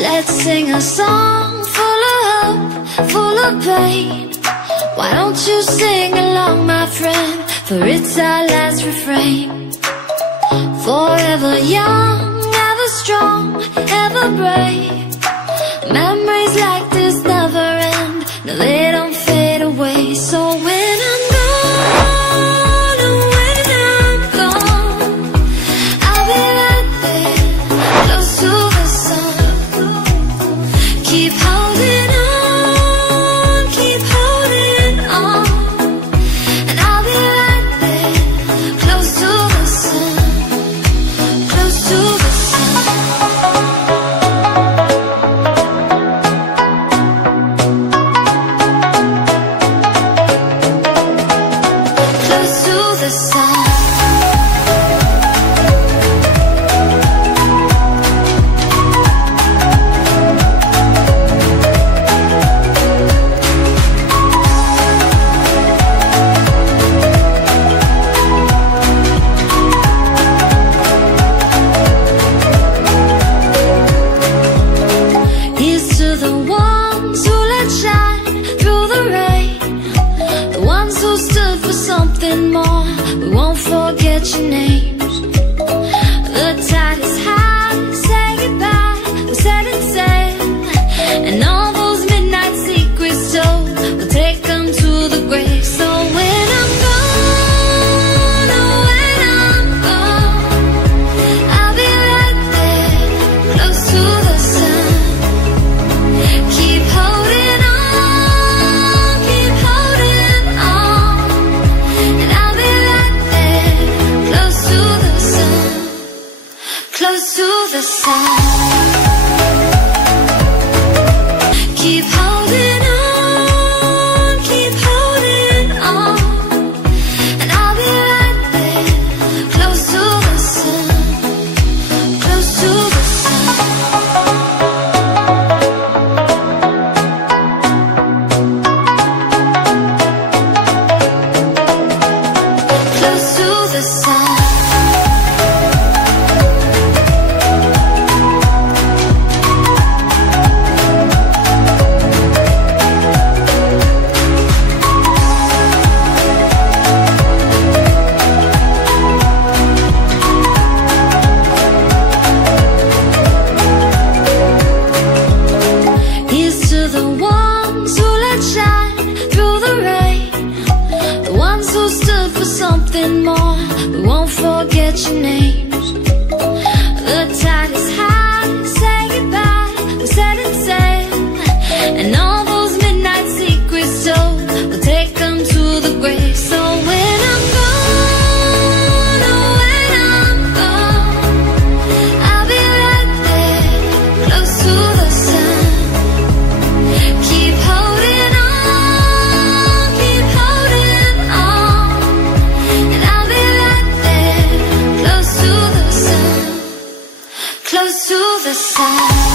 Let's sing a song full of hope, full of pain. Why don't you sing along, my friend, for it's our last refrain. Forever young, ever strong, ever brave. Memories like this never end, no, they don't fade away. So when I'm gone, oh, when I'm gone, I'll be right there, close to the sun. Keep holding on, keep holding on, and I'll be right there, close to the sun, close to the sun. Close to the sun. Here's to the ones who let shine through the rain, the ones who stood for something more. We won't forget your names. The tide is high, say goodbye, we're setting sail, and all those midnight secrets told, we'll take them to the grave. So when I'm gone, oh, when I'm gone, I'll be right there, close to the sun. Keep holding on, keep holding on, and I'll be right there, close to the sun, close to the sun. Keep holding on, keep holding on, and I'll be right there, close to the sun, close to the sun. Close to the sun. Here's to the ones who let shine through the rain, the ones who stood for something more. We won't forget your names. The tide is high, say goodbye, we're setting sail, and all those midnight secrets told, we'll take them to the grave. So when I'm gone, oh, when I'm gone, I'll be right there, close to the sun. Keep holding on, keep holding on, and I'll be right there, close to the sun, close to the sun.